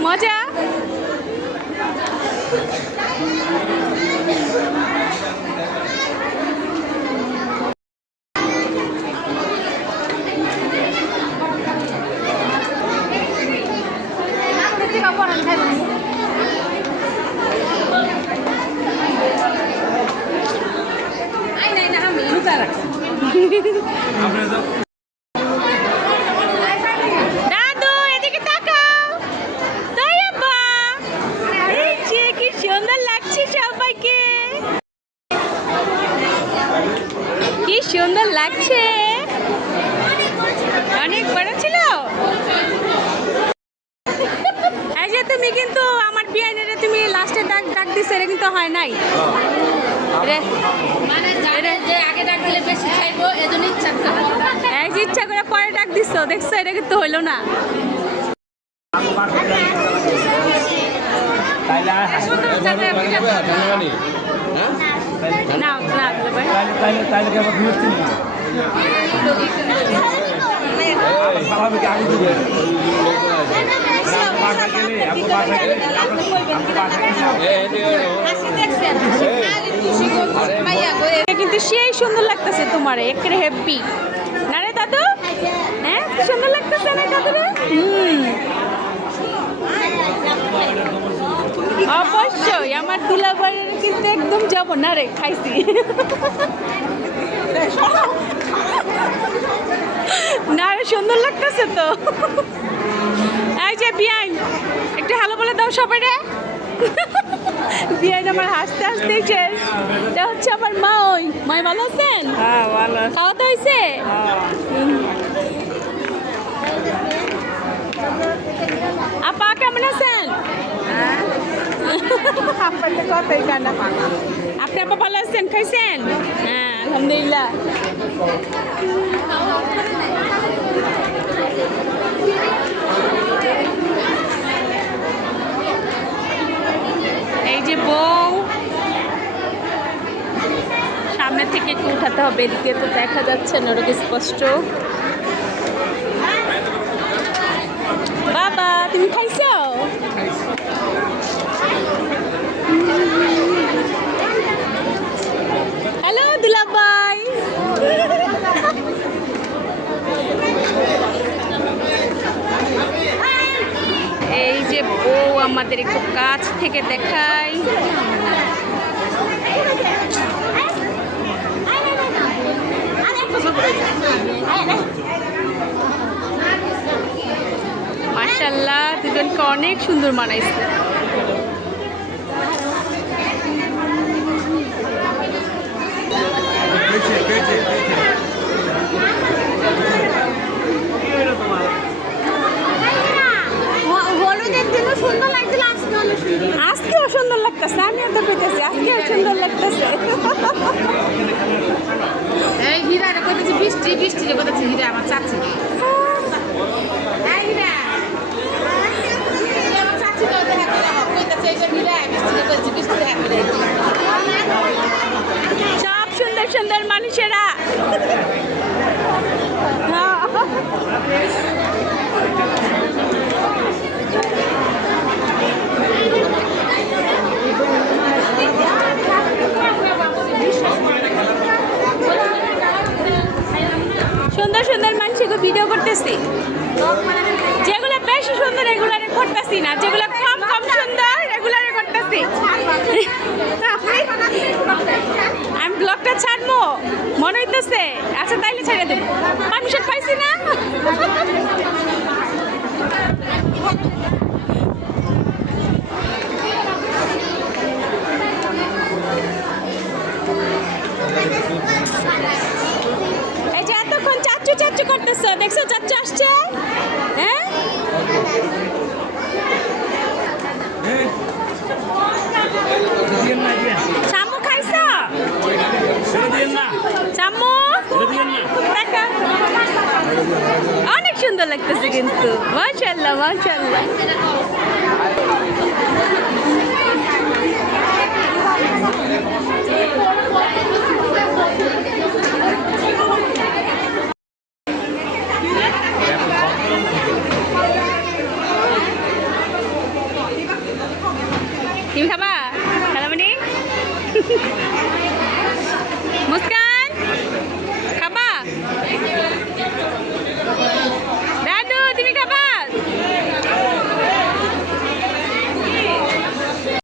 মজা। দাদু এদিকে তাকাও। দয়াবা এই যে কি সুন্দর লাগছে সবাইকে, কি সুন্দর লাগছে। অনেক বড় ছিল। এই যে তুমি কিন্তু আমার বিয়াইনে তুমি লাস্টে ডাক দিছো, এটা কিন্তু হয় নাই। এই যে ইচ্ছা করে পরে ডাক দিছো, দেখছো এটা কিন্তু হইলো না। কিন্তু সেই সুন্দর লাগতেছে তোমার, একেবারে হেভি না রে দাদু? হ্যাঁ সুন্দর লাগতেছে না দাদু রে? অবশ্যই আমার দুলাভাইয়ের কিন্তু একদম যাবো না রে, খাইছি না রে, সুন্দর লাগতেছে তো। এই যে বিয়াই একটু হ্যালো বলে দাও সবাই রে। বিয়াই আমার হাসতে হাসতে শেষ। এটা হচ্ছে আমার মা। ওই মা ভালো আছেন? হ্যাঁ ভালো। খাওয়া তো হয়েছে? আপা কেমন আছেন? আপনি আপা ভালো আছেন? খাইছেন? হ্যাঁ আলহামদুলিল্লাহ। এই যে বউ, সামনে থেকে একটু উঠাতে হবে, এদিকে তো দেখা যাচ্ছে না ওরকম স্পষ্ট। বাবা তুমি খাইছো? হ্যালো দুলাভাই। এই যে বউ আমাদের একটু কাছ থেকে দেখাই। মাশাআল্লাহ দুজনকে অনেক সুন্দর মানাইছে। আজকেও সুন্দর লাগতেছে, আমিও তো কইতেছি আজকেও সুন্দর লাগতেছে। এই হীরা কইতেছি বৃষ্টি বৃষ্টি কইতেছি হীরা আমার চাচি। এই হীরা আমার চাচি তো দেখা করে কইতেছে এই যে হীরা বৃষ্টি কইতেছি বৃষ্টি দেখা করে। সব সুন্দর সুন্দর মানুষেরা। সুন্দর সুন্দর মানুষকে ভিডিও করতেছি, যেগুলো বেশি সুন্দর এগুলারে করতেছি না, যেগুলো কম কম সুন্দর এগুলারে করতেছি। আমি ব্লগটা ছাড়বো মনে হইতেছে। আচ্ছা তাইলে ছেড়ে দেবো, মানুষের পাইছি না। এই যে এতক্ষণ চাচ্চু চাচ্চু করতেছ, দেখছো চাচ্চু আসছে? হ্যাঁ চামু খাইছো? চামু অনেক সুন্দর লাগতেছে কিন্তু, মাশাআল্লাহ মাশাআল্লাহ। তুমি খাবা